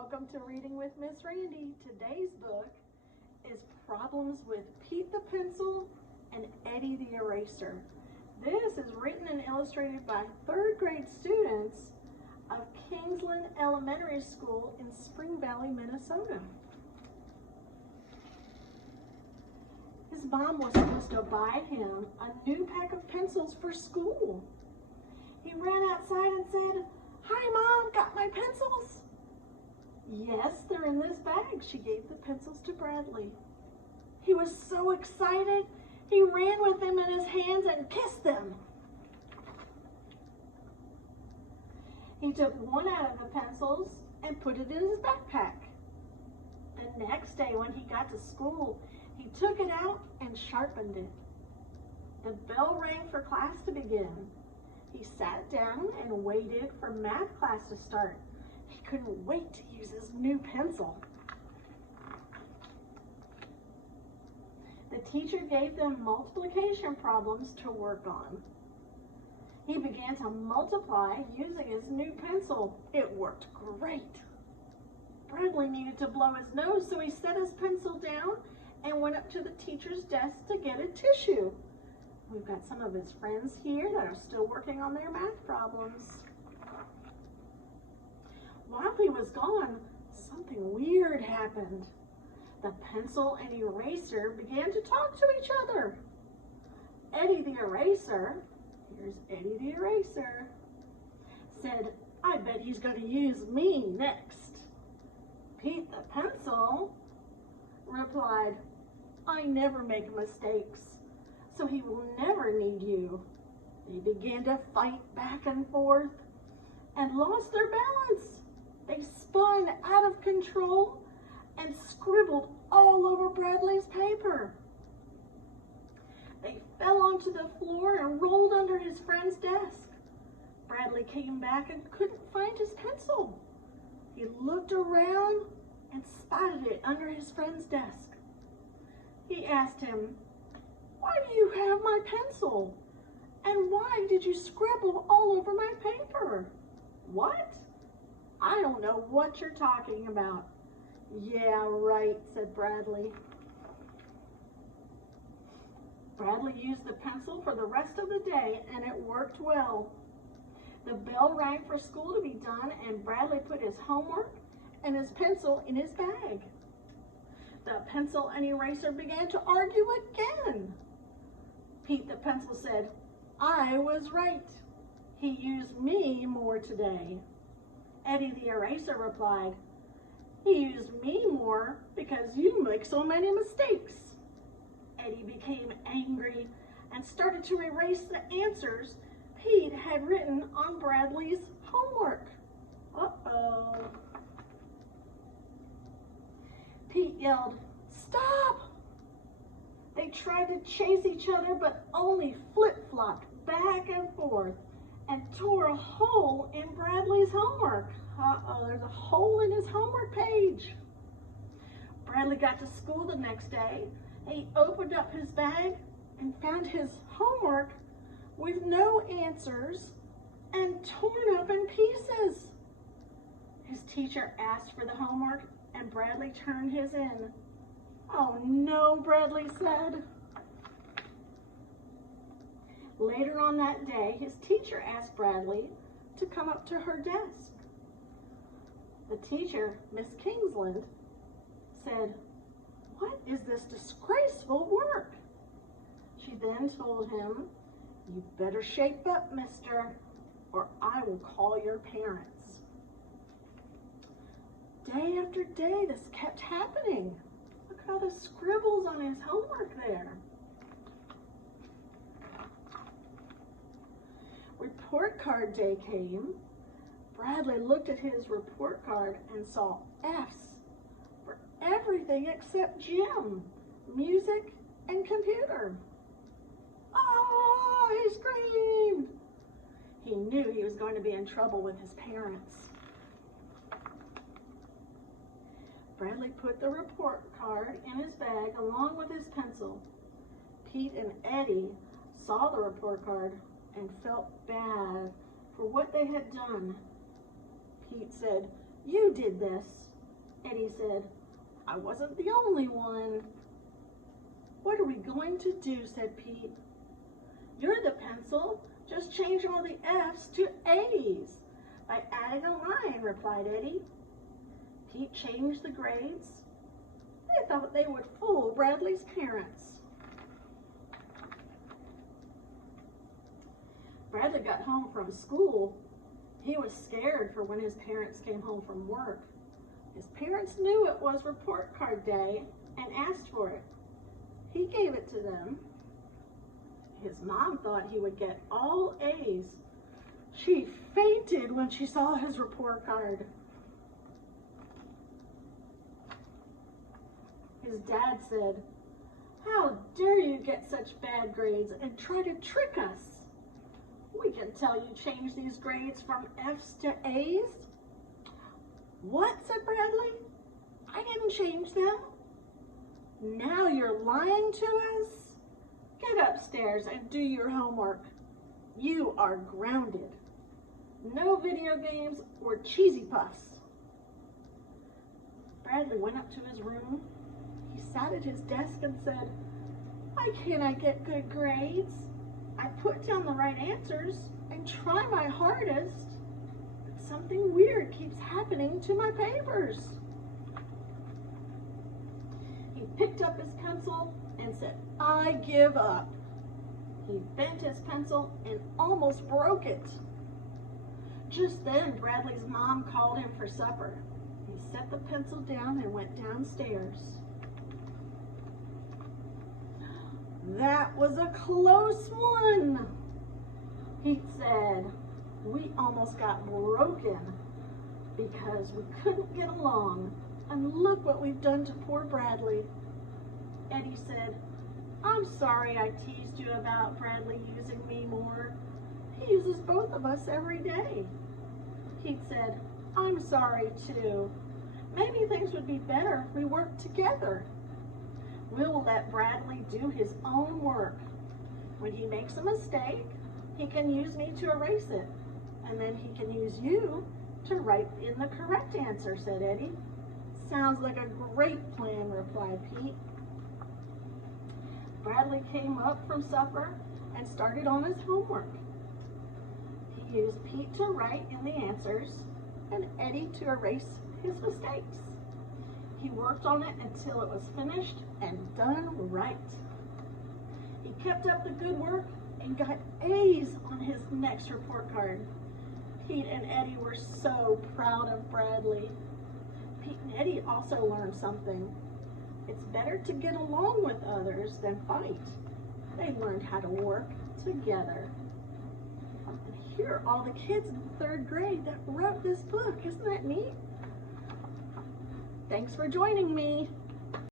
Welcome to Reading with Miss Randy. Today's book is Problems with Pete the Pencil and Eddie the Eraser. This is written and illustrated by third grade students of Kingsland Elementary School in Spring Valley, Minnesota. His mom was supposed to buy him a new pack of pencils for school. He ran outside and said, "Hi, Mom, got my pencils?" "Yes, they're in this bag." She gave the pencils to Bradley. He was so excited, he ran with them in his hands and kissed them. He took one out of the pencils and put it in his backpack. The next day when he got to school, he took it out and sharpened it. The bell rang for class to begin. He sat down and waited for math class to start. He couldn't wait to use his new pencil. The teacher gave them multiplication problems to work on. He began to multiply using his new pencil. It worked great. Bradley needed to blow his nose, so he set his pencil down and went up to the teacher's desk to get a tissue. We've got some of his friends here that are still working on their math problems. While he was gone, something weird happened. The pencil and eraser began to talk to each other. Eddie the eraser, here's Eddie the eraser, said, "I bet he's going to use me next." Pete the pencil replied, "I never make mistakes, so he will never need you." They began to fight back and forth and lost their balance. They spun out of control and scribbled all over Bradley's paper. They fell onto the floor and rolled under his friend's desk. Bradley came back and couldn't find his pencil. He looked around and spotted it under his friend's desk. He asked him, "Why do you have my pencil? And why did you scribble all over my paper?" "What? I don't know what you're talking about." "Yeah, right," said Bradley. Bradley used the pencil for the rest of the day, and it worked well. The bell rang for school to be done, and Bradley put his homework and his pencil in his bag. The pencil and eraser began to argue again. Pete the pencil said, "I was right. He used me more today." Eddie the eraser replied, "He used me more because you make so many mistakes." Eddie became angry and started to erase the answers Pete had written on Bradley's homework. Uh-oh. Pete yelled, "Stop!" They tried to chase each other, but only flip-flopped back and forth and tore a hole in Bradley's homework. Uh-oh, there's a hole in his homework page. Bradley got to school the next day. He opened up his bag and found his homework with no answers and torn up in pieces. His teacher asked for the homework and Bradley turned his in. "Oh no," Bradley said. Later on that day, his teacher asked Bradley to come up to her desk. The teacher, Miss Kingsland, said, "What is this disgraceful work?" She then told him, "You better shape up, mister, or I will call your parents." Day after day, this kept happening. Look at all the scribbles on his homework there. Report card day came. Bradley looked at his report card and saw F's for everything except gym, music, and computer. "Ah!" he screamed. He knew he was going to be in trouble with his parents. Bradley put the report card in his bag along with his pencil. Pete and Eddie saw the report card and felt bad for what they had done. Pete said, "You did this." Eddy said, "I wasn't the only one." "What are we going to do?" said Pete. "You're the pencil. Just change all the F's to A's by adding a line," replied Eddy. Pete changed the grades. They thought they would fool Bradley's parents. Bradley got home from school. He was scared for when his parents came home from work. His parents knew it was report card day and asked for it. He gave it to them. His mom thought he would get all A's. She fainted when she saw his report card. His dad said, "How dare you get such bad grades and try to trick us? We can tell you change these grades from F's to A's." "What?" said Bradley. "I didn't change them." "Now you're lying to us? Get upstairs and do your homework. You are grounded. No video games or cheesy puffs." Bradley went up to his room. He sat at his desk and said, "Why can't I get good grades? I put down the right answers and try my hardest, but something weird keeps happening to my papers." He picked up his pencil and said, "I give up." He bent his pencil and almost broke it. Just then, Bradley's mom called him for supper. He set the pencil down and went downstairs. "That was a close one," Pete said. "We almost got broken because we couldn't get along. And look what we've done to poor Bradley." Eddy said, "I'm sorry I teased you about Bradley using me more. He uses both of us every day." Pete said, "I'm sorry too. Maybe things would be better if we worked together. We'll let Bradley do his own work. When he makes a mistake, he can use me to erase it. And then he can use you to write in the correct answer," said Eddy. "Sounds like a great plan," replied Pete. Bradley came up from supper and started on his homework. He used Pete to write in the answers and Eddy to erase his mistakes. He worked on it until it was finished and done right. He kept up the good work and got A's on his next report card. Pete and Eddy were so proud of Bradley. Pete and Eddy also learned something. It's better to get along with others than fight. They learned how to work together. And here are all the kids in the 3rd grade that wrote this book. Isn't that neat? Thanks for joining me.